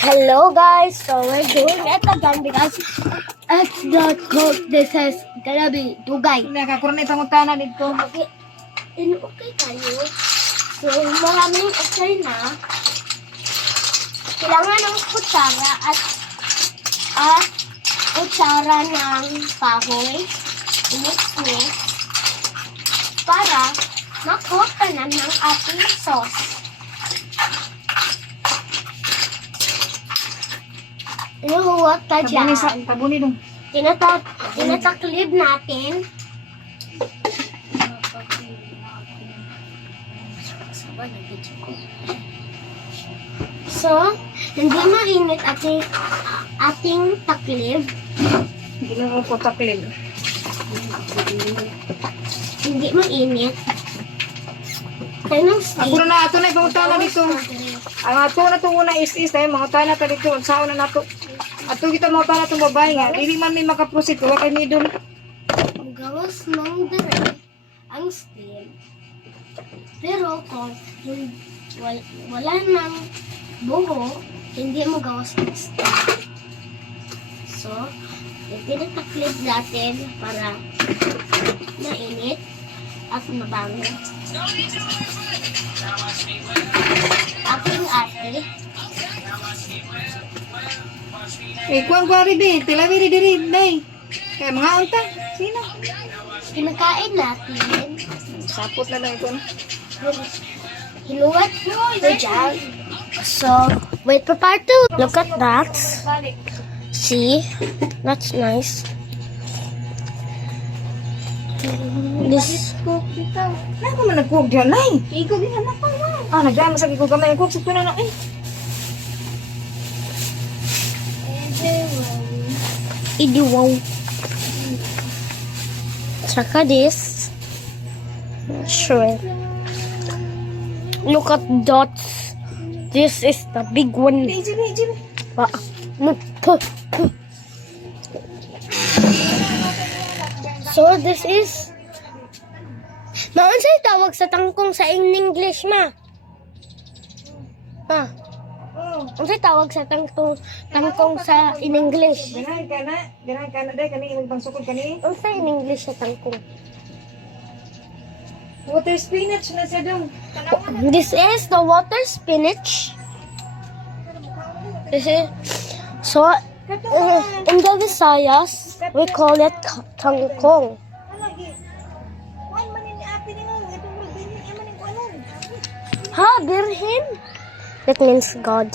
Hello guys, so we're doing it again because it's not cook. This is gonna be dugay. Nakakuran itong utana dito. Okay, okay tayo. So maraming okay na. Kailangan ng kutsara at kutsara ng kahoy. Mix para makuha na ng ating sauce. Inuhuwag ka dyan. Tabuni dong. Tinataklib natin. So, hindi mainit ating taklib. Hindi na ako taklib. Hindi mainit. Tanong Ako na ato na itong utana dito. Ang ato na itong una is dahil mga utana ta dito. Ang sao na nato. Ato kita mga utana itong babae nga. Dili man may makaprosit. Huwag kay midol. gawas ng dire ang steam. Pero kung wala nang buho, hindi mo gawas ng steam. So, tinataklid natin para mainit at mabango. Aking ate. Kuang rin. Tilawiri diri. Day. Kaya mga unta. Sino? Kinakain natin. Sapot na lang ito. Hinuwat the jam. So, wait for part 2. Look at that. See? That's nice. This. Cook dito. Nay ko man nag-cook diyan, nay. Ikaw din anak ko na. Nagdaan sa ko gamay cook sa tunan na eh. Idiwaw. Saka this. Shrimp. Look at dots. This is the big one. Jimmy. So this is Maansay tawag sa tangkong sa English ma? Ha? Maansay tawag sa tangkong sa English? Ganahan ka na day kani imong pangsukod kani. Maansay in English sa tangkong? Water spinach na sa dong. This is the water spinach. This is so in the Visayas we call it tangkong. Ha, birhin? That means God.